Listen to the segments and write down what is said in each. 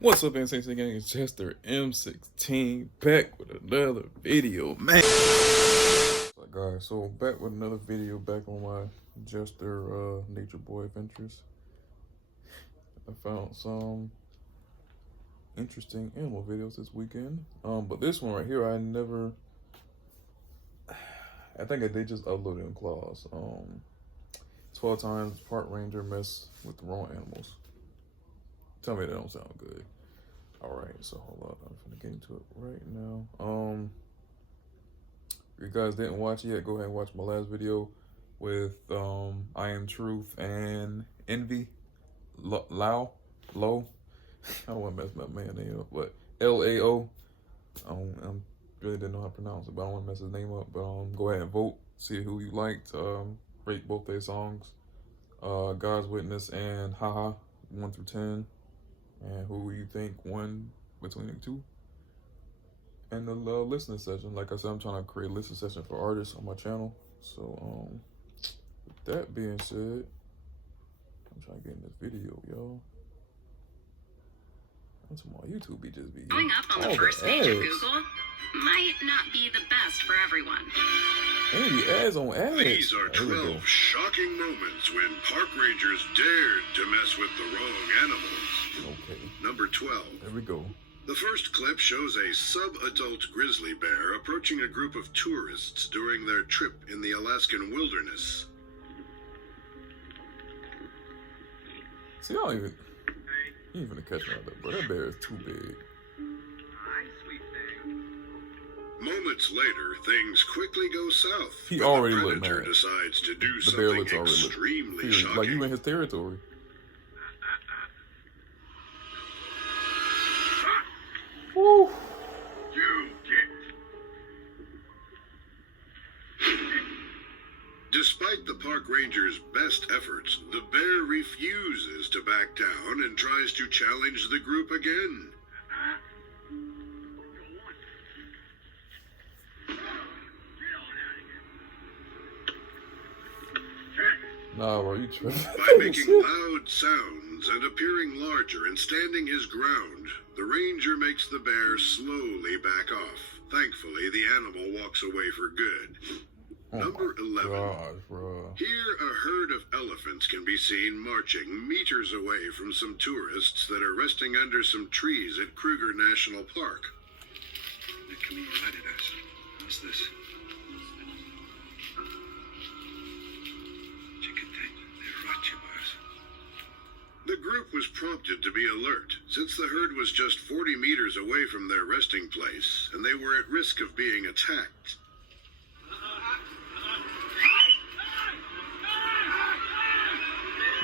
What's up, N16 gang? It's Jester M16 back with another video, man. Guys, so back with another video, back on my Jester Nature Boy adventures. I found some interesting animal videos this weekend. But this one right here, I think they just uploaded in claws. 12 times park ranger mess with the wrong animals. Tell me that don't sound good. All right, so hold up. I'm gonna get into it right now. If you guys didn't watch it yet, go ahead and watch my last video with I Am Truth and Envy Low. I don't want to mess my man name up, but Lao. I really didn't know how to pronounce it, but I don't want to mess his name up. But go ahead and vote. See who you liked. Rate both their songs. God's Witness and Haha 1 through 10. And who you think won between the two. And the listening session. Like I said, I'm trying to create a listening session for artists on my channel. So, with that being said, I'm trying to get in this video, y'all. That's my YouTube be just be Going up on the first page of Google might not be the best for everyone. And the ads on ads. These are 12 shocking moments when park rangers dared to mess with the wrong animals. Okay. Number 12. There we go. The first clip shows a sub-adult grizzly bear approaching a group of tourists during their trip in the Alaskan wilderness. See, I don't even... You ain't gonna catch me out there, bro. That bear is too big. Hi, sweet thing. Moments later, things quickly go south. He already the looked predator mad. decides to do The bear something looks already extremely shocking. like you in his territory. Woo. You get. Despite the park ranger's best efforts, the bear refuses to back down and tries to challenge the group again. Nah, bro, you tripping. By making loud sounds and appearing larger and standing his ground, the ranger makes the bear slowly back off. Thankfully, the animal walks away for good. Number 11. Gosh, here, a herd of elephants can be seen marching meters away from some tourists that are resting under some trees at Kruger National Park. Come here, us. What's this? The group was prompted to be alert, since the herd was just 40 meters away from their resting place, and they were at risk of being attacked.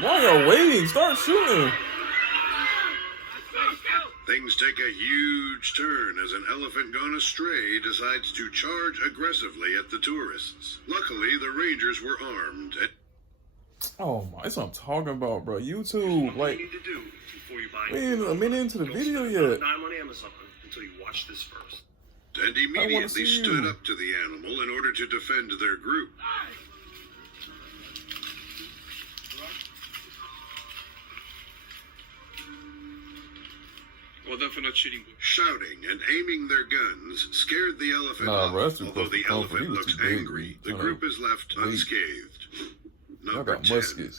why y'all waiting? Start shooting. Things take a huge turn as an elephant gone astray decides to charge aggressively at the tourists. Luckily, the rangers were armed. Oh my, that's what I'm talking about, bro. YouTube, like, we ain't a minute into the video yet. I'm on Amazon until you watch this first. And immediately stood up to the animal in order to defend their group. Shouting and aiming their guns scared the elephant off. Although the elephant looks angry, the group is left unscathed. Number 10.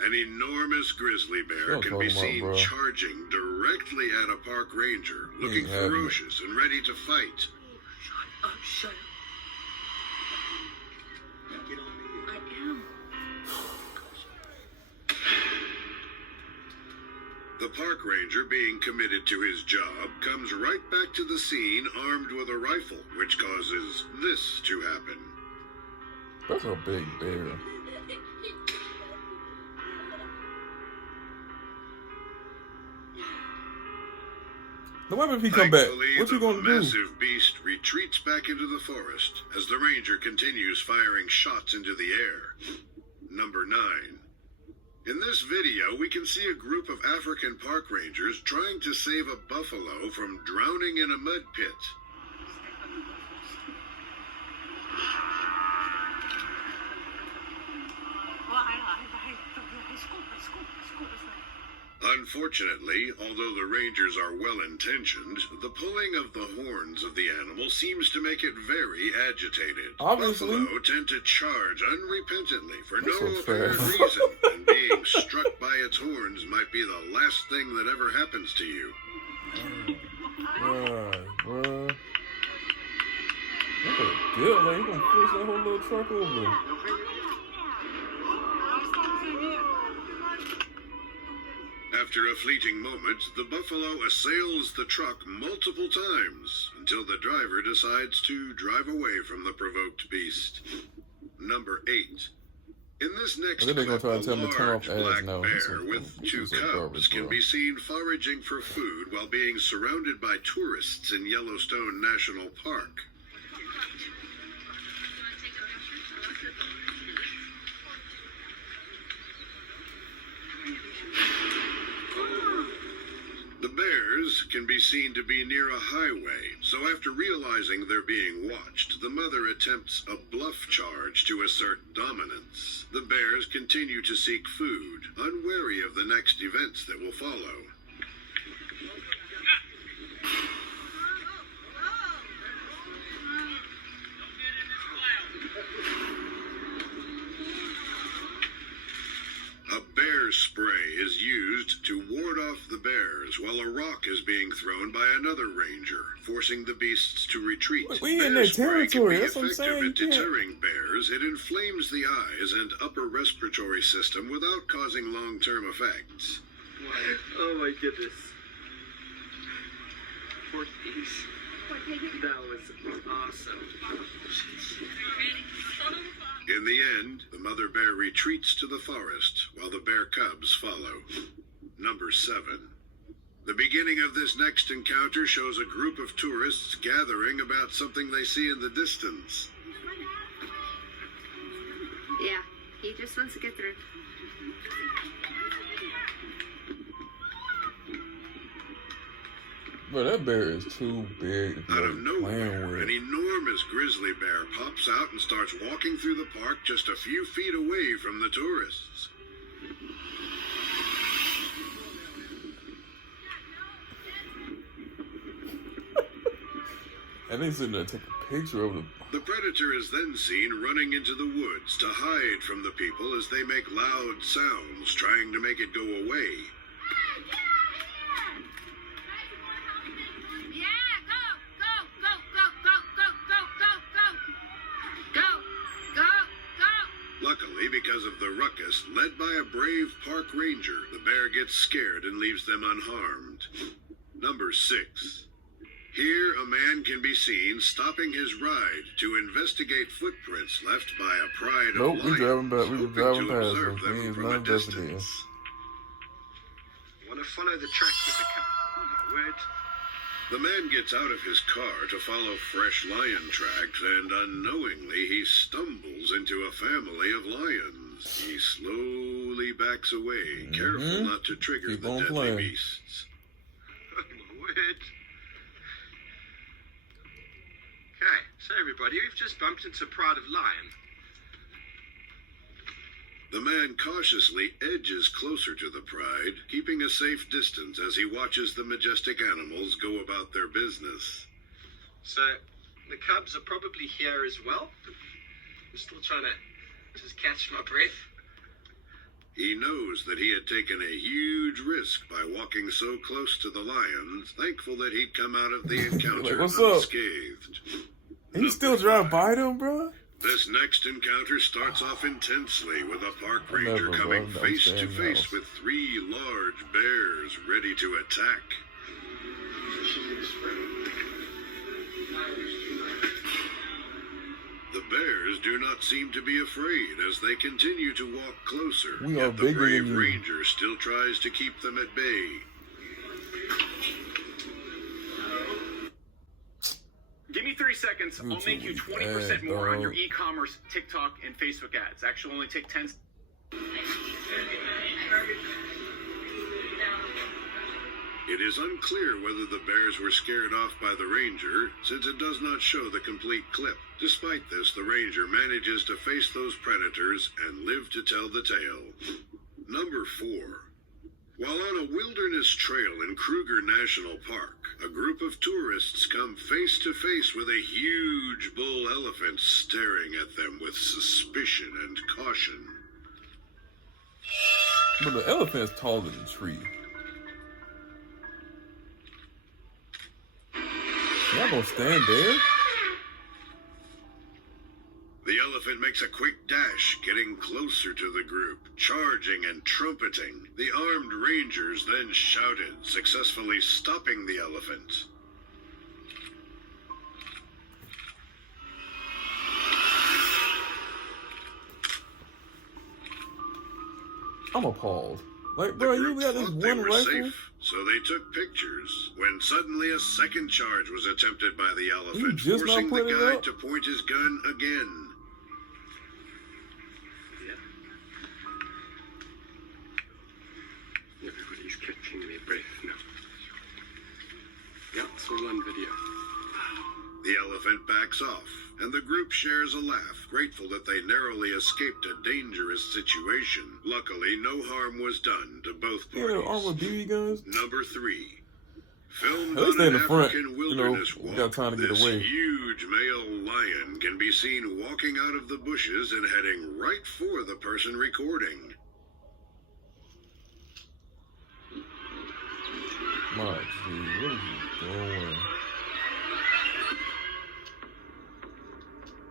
An enormous grizzly bear can be seen charging directly at a park ranger, looking ferocious and ready to fight. Shut up, shut up. Get on me. I am. The park ranger, being committed to his job, comes right back to the scene armed with a rifle, which causes this to happen. That's a big bear. Now, what if he come back? What you gonna do? The massive beast retreats back into the forest as the ranger continues firing shots into the air. Number 9. In this video, we can see a group of African park rangers trying to save a buffalo from drowning in a mud pit. Unfortunately, although the rangers are well-intentioned, the pulling of the horns of the animal seems to make it very agitated. Obviously. Buffalo tend to charge unrepentantly for no apparent reason, and being struck by its horns might be the last thing that ever happens to you. Bruh. Look at good, man. You gonna push that whole little truck over. After a fleeting moment, the buffalo assails the truck multiple times until the driver decides to drive away from the provoked beast. Number 8. In this next clip, a large black bear with 2 cubs can be seen foraging for food while being surrounded by tourists in Yellowstone National Park. The bears can be seen to be near a highway, so after realizing they're being watched, the mother attempts a bluff charge to assert dominance. The bears continue to seek food, unwary of the next events that will follow. A bear spray is used to ward off the bears while a rock is being thrown by another ranger, forcing the beasts to retreat. We in their territory. That's what I'm effective saying. at deterring bears. It inflames the eyes and upper respiratory system without causing long-term effects. Oh my goodness. Poor things. That was awesome. In the end, the mother bear retreats to the forest while the bear cubs follow. Number 7. The beginning of this next encounter shows a group of tourists gathering about something they see in the distance. Yeah, he just wants to get through. Bro, that bear is too big to Out of be playing nowhere, with. an enormous grizzly bear pops out and starts walking through the park just a few feet away from the tourists. And he's sitting there taking a picture of the. The predator is then seen running into the woods to hide from the people as they make loud sounds, trying to make it go away. Luckily, because of the ruckus, led by a brave park ranger, the bear gets scared and leaves them unharmed. Number 6. Here, a man can be seen stopping his ride to investigate footprints left by a pride Nope, of we driving lions, back. We were hoping driving to past observe him. them He is from not a investigating. distance. Want to follow the track with the cat? Oh my word. The man gets out of his car to follow fresh lion tracks, and unknowingly he stumbles into a family of lions. He slowly backs away, careful not to trigger Keep the on deadly playing. beasts. Oh my word. Okay, so everybody, we've just bumped into a pride of lion. The man cautiously edges closer to the pride, keeping a safe distance as he watches the majestic animals go about their business. So, the cubs are probably here as well. I'm still trying to just catch my breath. He knows that he had taken a huge risk by walking so close to the lions, thankful that he'd come out of the encounter Like, what's up? unscathed. He still driving by them, bro? This next encounter starts off intensely with a park I ranger never coming loved face to those face animals. with 3 large bears ready to attack. The bears do not seem to be afraid as they continue to walk closer. We are yet the bigger brave than you. ranger still tries to keep them at bay. Give me 3 seconds. I'll make you 20% more on your e-commerce, TikTok, and Facebook ads. Actually, only take 10. It is unclear whether the bears were scared off by the ranger, since it does not show the complete clip. Despite this, the ranger manages to face those predators and live to tell the tale. Number 4. While on a wilderness trail in Kruger National Park, a group of tourists come face to face with a huge bull elephant staring at them with suspicion and caution. But the elephant's taller than the tree. Y'all gonna stand there? The elephant makes a quick dash, getting closer to the group, charging and trumpeting. The armed rangers then shouted, successfully stopping the elephant. I'm appalled. Like, bro, you got this one rifle? Safe, so they took pictures when suddenly a second charge was attempted by the elephant, forcing the guy to point his gun again. Everybody's catching their breath now. Yeah, it's all on video. The elephant backs off, and the group shares a laugh, grateful that they narrowly escaped a dangerous situation. Luckily, no harm was done to both parties. Yeah, armored BB guns. Number 3. Filmed at least on in the an front, African wilderness walk, got time to get this away. huge male lion can be seen walking out of the bushes and heading right for the person recording. My G, what are you doing?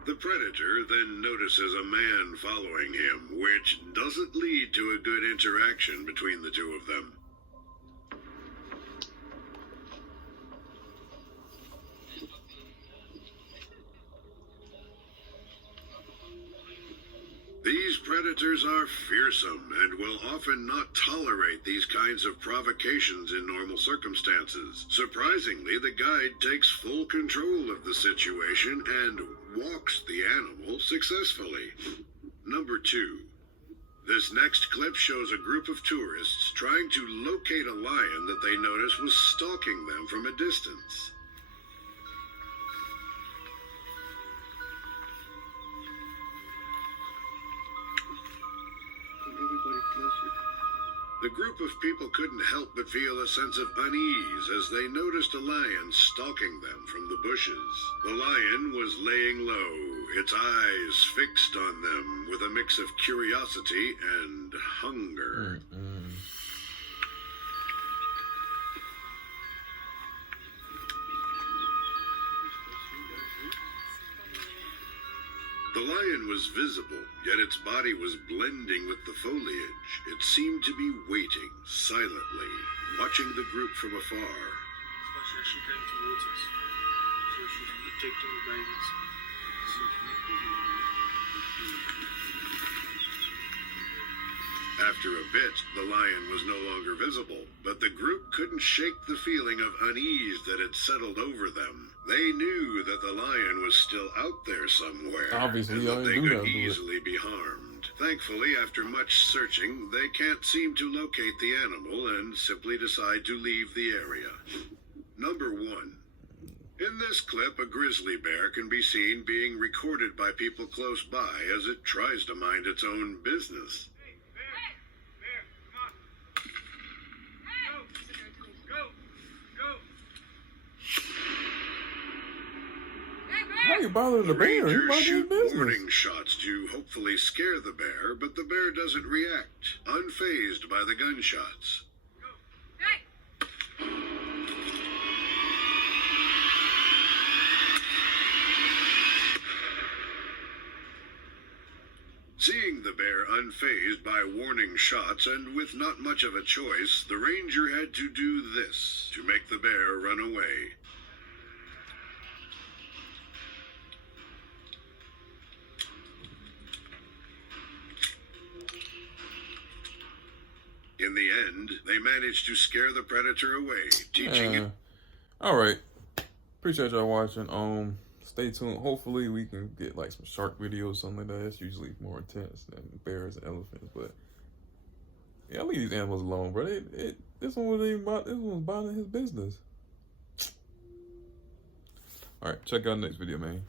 The predator then notices a man following him, which doesn't lead to a good interaction between the two of them. These predators are fearsome and will often not tolerate these kinds of provocations in normal circumstances. Surprisingly, the guide takes full control of the situation and walks the animal successfully. Number 2. This next clip shows a group of tourists trying to locate a lion that they notice was stalking them from a distance. The group of people couldn't help but feel a sense of unease as they noticed a lion stalking them from the bushes. The lion was laying low, its eyes fixed on them with a mix of curiosity and hunger. The lion was visible, yet its body was blending with the foliage. It seemed to be waiting, silently, watching the group from afar. It's actually going towards us. So we should detect all the babies. After a bit, the lion was no longer visible, but the group couldn't shake the feeling of unease that had settled over them. They knew that the lion was still out there somewhere, Obviously, and that they could easily be harmed. Thankfully, after much searching, they can't seem to locate the animal and simply decide to leave the area. Number 1. In this clip, a grizzly bear can be seen being recorded by people close by as it tries to mind its own business. How you bothering the bear? He minding his business. Warning shots to hopefully scare the bear, but the bear doesn't react, unfazed by the gunshots. Seeing the bear unfazed by warning shots and with not much of a choice, the ranger had to do this to make the bear run away. In the end, they managed to scare the predator away, teaching it. All right. Appreciate y'all watching. Stay tuned. Hopefully we can get like some shark videos, something like that. It's usually more intense than bears and elephants, but yeah, leave these animals alone, bro. This one wasn't even about. This one was bothering his business. All right, check out the next video, man.